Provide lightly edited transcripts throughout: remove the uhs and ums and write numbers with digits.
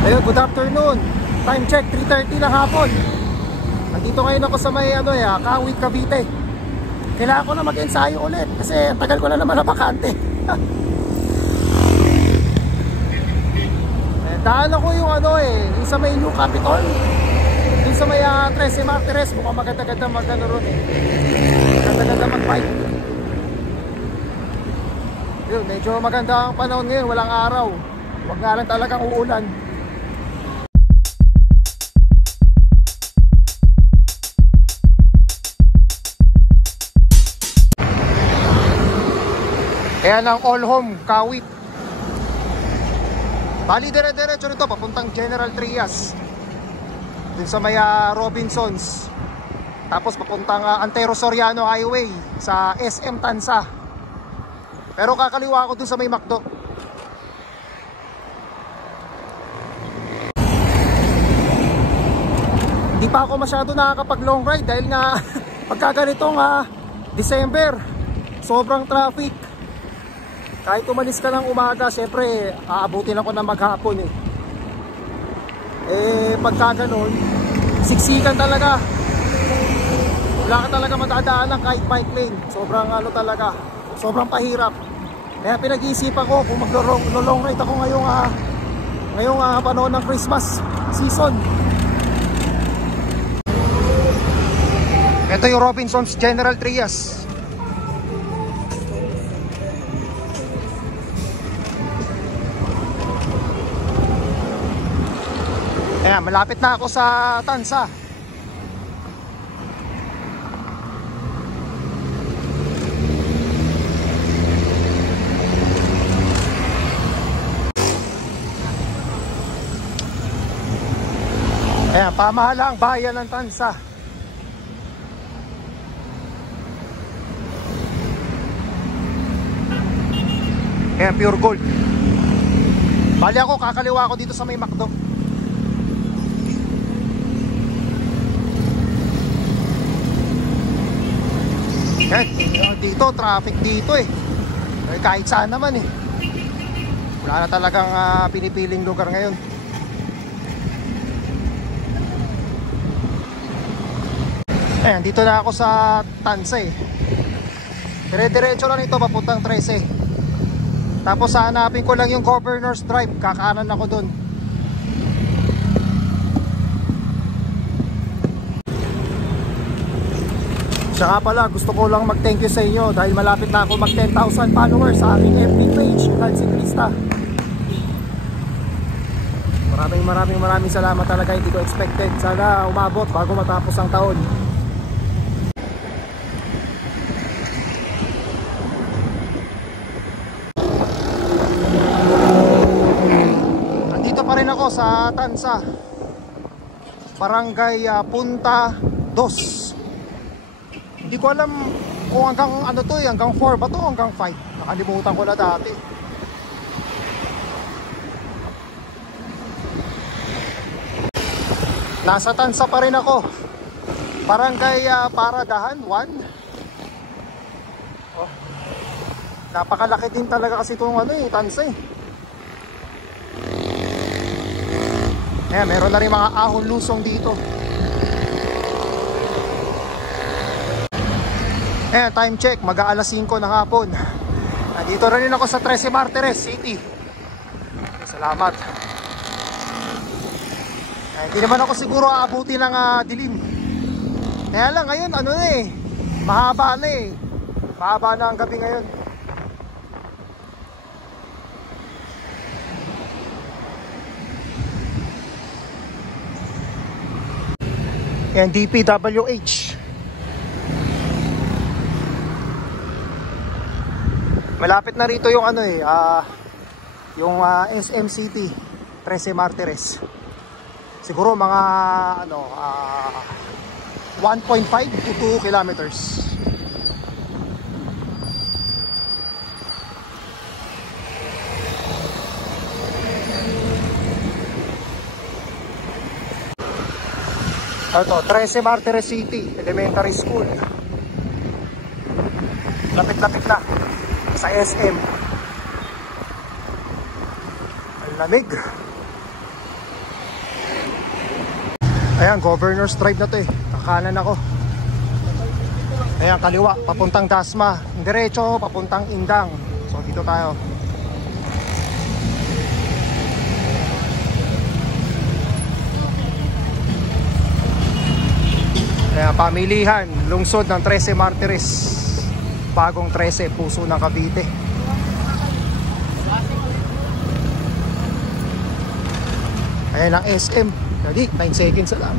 Ayun, good afternoon. Time check, 3:30 ng hapon. Nandito ngayon ako sa may Kawit, Cavite. Kailangan ko na mag-ensayo ulit kasi tagal ko na naman na bakante. Daan ako yung yung sa may New Capitol. Yung sa may 13 Martires. Mukhang maganda-ganda mag-ano ron eh. Maganda-ganda mag-bike. Yun, medyo maganda ang panahon ngayon. Walang araw. Huwag nga lang talagang uulan. Kaya ng All Home Kawit. Bali dire-diretso nito papuntang General Trias. Dun sa may Robinsons. Tapos papuntang Antero Soriano Highway sa SM Tansa. Pero kakaliwa ako dun sa may McDo. Hindi pa ako masyado nakakapag long ride dahil nga pagka ganitong December, sobrang traffic. Kahit umalis ka ng umaga, syempre aabutin ako ng maghapon eh. Pagka ganun, siksikan talaga. Wala ka talaga madadaanan kahit bike lane. Sobrang talaga, sobrang pahirap. Kaya pinag-iisipan ko kung mag-long ride ako ngayong panahon ng Christmas season. Ito yung Robinsons General Trias. Ayan, malapit na ako sa Tansa. Ayan, pamahalang bayan ng Tansa. Ayan, pure gold. Bali ako, kakaliwa ako dito sa may McDo. Dito, traffic dito eh. Kahit saan naman eh. Wala na talagang pinipiling lugar ngayon. Ayan, dito na ako sa Tansa eh. Dire-diretso lang ito papuntang 13. Tapos hanapin ko lang yung Governor's Drive. Kakaanan ako dun. Saka pala, gusto ko lang mag-thank you sa inyo dahil malapit na ako mag 10,000 followers sa aking FB page, Lad Ciclista. Maraming salamat talaga, hindi ko expected. Sana umabot bago matapos ang taon. Andito pa rin ako sa Tansa, Barangay Punta 2. Hindi ko alam kung hanggang hanggang 4 ba to, hanggang 5. Nakalimutan ko na dati. Nasa Tansa pa rin ako. Barangay Paradahan 1. Oh. Napakalaki din talaga kasi itong Tansa eh. Ayan, meron na rin mga ahon lusong dito. Time check, mag-aalas 5 ng hapon. Nandito rin ako sa 13 Martires City. Salamat. Hindi naman ako siguro aabuti ng dilim. Kaya lang ngayon mahaba na eh. Mahaba na ang gabi ngayon. Ayan, DPWH. Malapit na rito yung yung SM City 13 Martires. Siguro mga 1.5 to 2 kilometers. Ito, 13 Martires City Elementary School. Lapit-lapit na sa SM. Ang lamig. Ayan, Governor's Drive na to eh. Kakanan ako. Ayan, kaliwa, papuntang Dasma. Diretso, papuntang Indang. So, dito tayo. Ayan, pamilihan, lungsod ng 13 Martires. Bagong 13, puso ng Cavite. Ayan ang SM. Jadi, 9 seconds lang.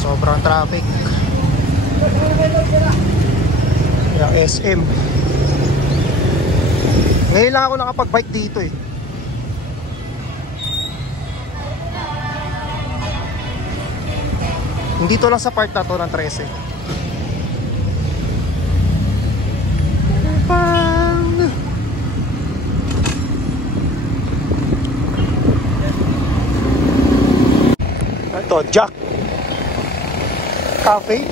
Sobrang traffic. Yung SM. Ngayon lang ako nakapag-bike dito eh. Hindi to lang sa part na to ng 13. Ito, Jack Cafe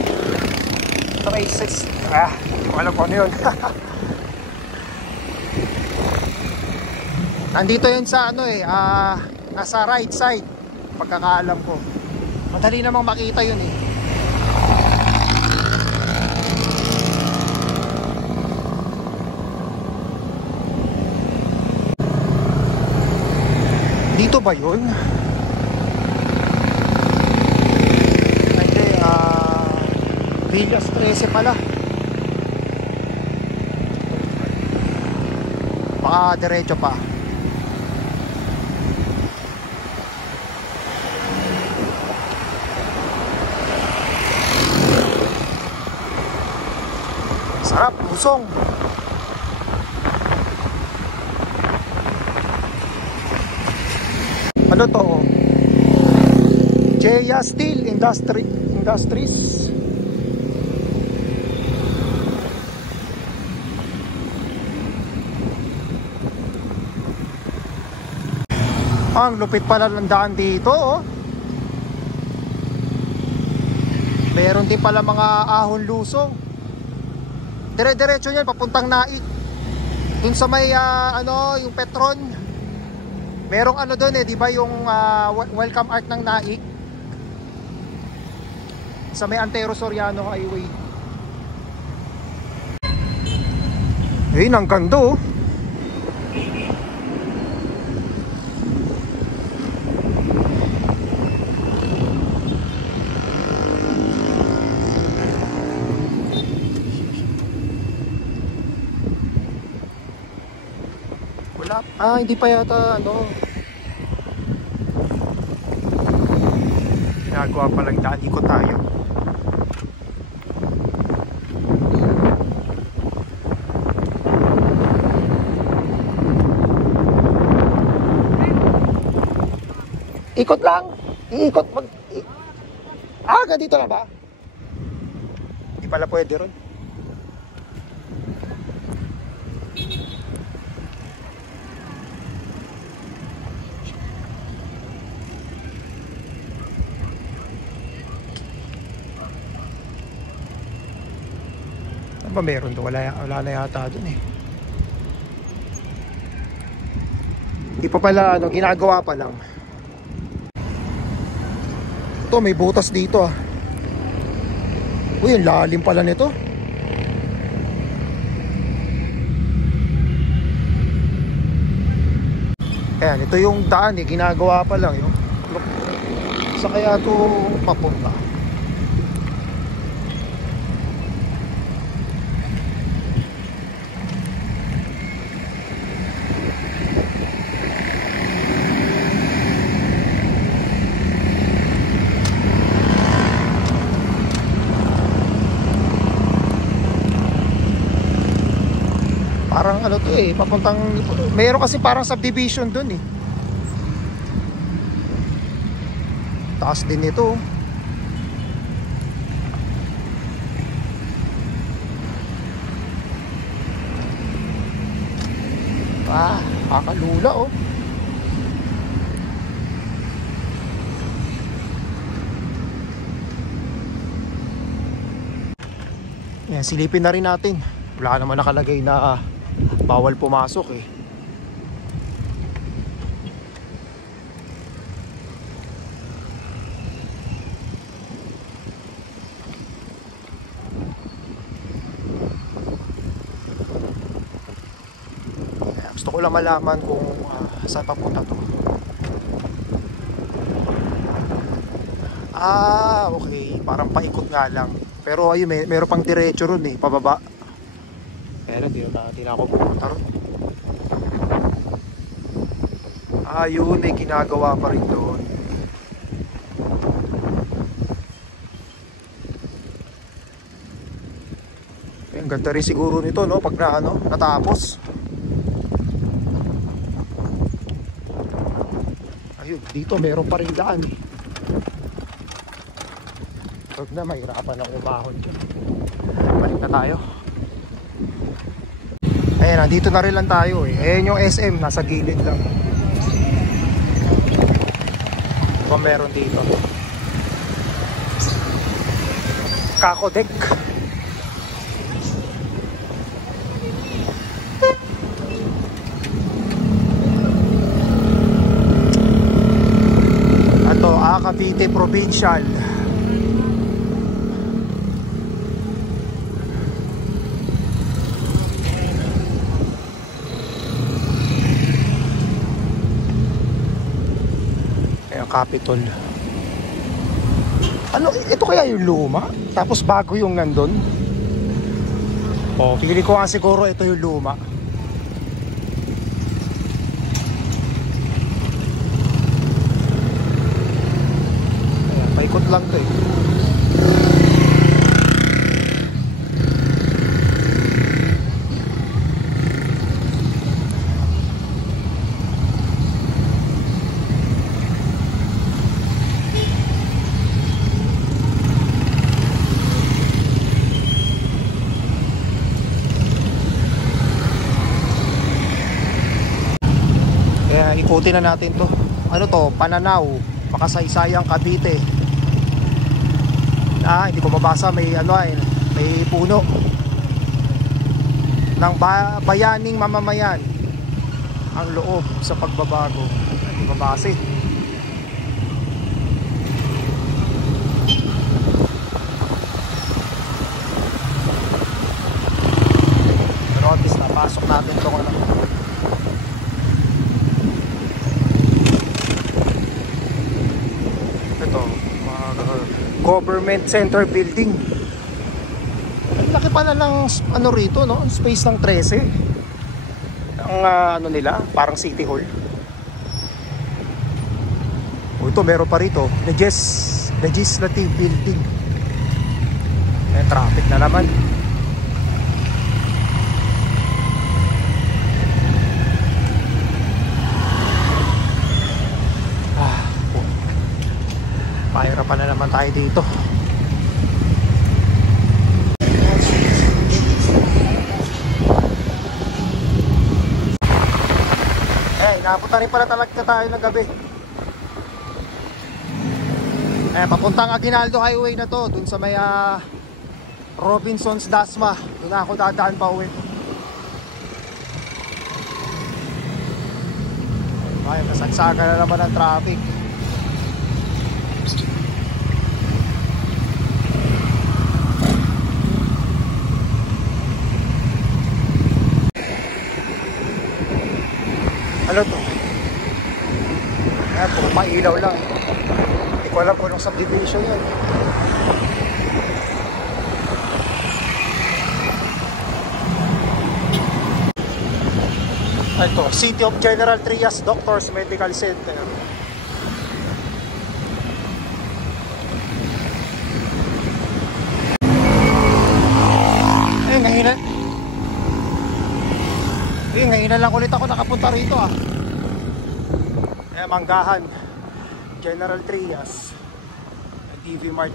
Traces. Hindi ko alam kung ano yun. Nandito yun sa ano eh, nasa right side, pagkakaalam ko. Madali namang makita yun eh. Dito ba yun? Hindi, Villas 13 pala. Baka diretso pa. Sarap, lusong. Ano to? Jeya Steel Industries. Ang lupit pala ng daan dito, oh. Meron din pala mga ahon lusong. Dire-diretso yan papuntang Naik. Dun sa may ano, yung Petron. Merong ano doon eh, 'di ba, yung welcome art ng Naik. Sa may Antero Soriano Highway. Ayun, ang ganda oh. Hindi pa yata ano. Ginagawa pa lang daan, ikot tayo. Ikot lang. Iikot ganito na ba? Hindi pala pwede ron. Ano ba meron doon? Wala na yata doon eh. Hindi pa pala ano, ginagawa pa lang. Ito, may butas dito ah. Uy, ang lalim pala nito. Ayan, ito yung daan eh, ginagawa pa lang yun. Sa kaya ito papunta? Parang ano to eh, papuntang, mayroon kasi parang subdivision dun eh. Taas din ito. Ah. Kakalula oh. Yan, silipin na rin natin. Wala naman nakalagay na bawal pumasok eh. Gusto ko lang malaman kung saan papunta to. Okay. Parang paikot nga lang. Pero ayun, meron pang diretso ron eh, pababa. Kaya hindi na ako pupunta ron. Yun, may ginagawa pa rin doon. Ang ganda rin siguro nito, no? Pag natapos. Ayun, dito meron pa rin daan. Huwag na, mahirapan ang umahon dyan. Balik na tayo. Ayan, nandito na rin lang tayo eh. Ayan yung SM, nasa gilid lang. Kung meron dito Kakodek. Ito, Cavite Provincial. Capitol. Ano, ito kaya yung luma? Tapos bago yung nandun? Pili ko nga siguro ito yung luma. Ayan, paikot lang to eh. Ikutin na natin to. Ano to? Pananaw, Makasaysayang Cavite. Hindi ko mabasa. May may puno ng bayaning mamamayan ang loob sa pagbabago. Hindi ko mabasa. Pero at least napasok natin to ko lang. Government Center Building. Ang laki pala ng rito, no? Space ng 13. Ang nila, parang City Hall. Ito meron pa rito, Legislative Building. Traffic na naman. Pahirapan na naman tayo dito. Napunta rin pala talaga tayo ng gabi. Papuntang Aguinaldo Highway na to. Dun sa may Robinsons Dasma. Dun ako dadaan pa uwi. Nasagsaga na naman ang traffic. Ano to? Puro mailaw lang. Hindi ko alam kung anong subdivision yan. Ito, City of General Trias Doctors Medical Center. Ngayon na lang ulit ako nakapunta rito Manggahan, General Trias, TV Mart.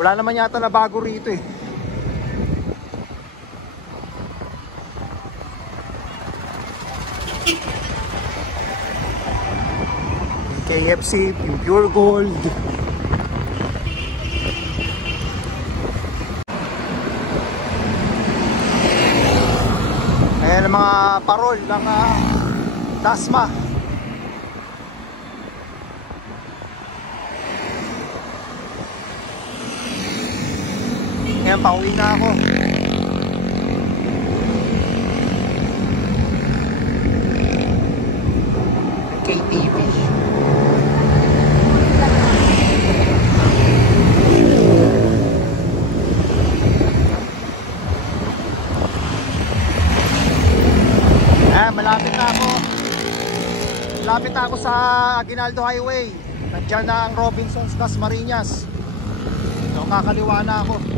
Wala naman yata na bago rito KFC, yung Pure Gold. Ayan ang mga parol ng Dasma. Ngayon, pauwi na ako. KTV. Malapit na ako. Malapit na ako sa Aguinaldo Highway. Nandiyan na ang Robinsons Dasmariñas. So, kakaliwa na ako.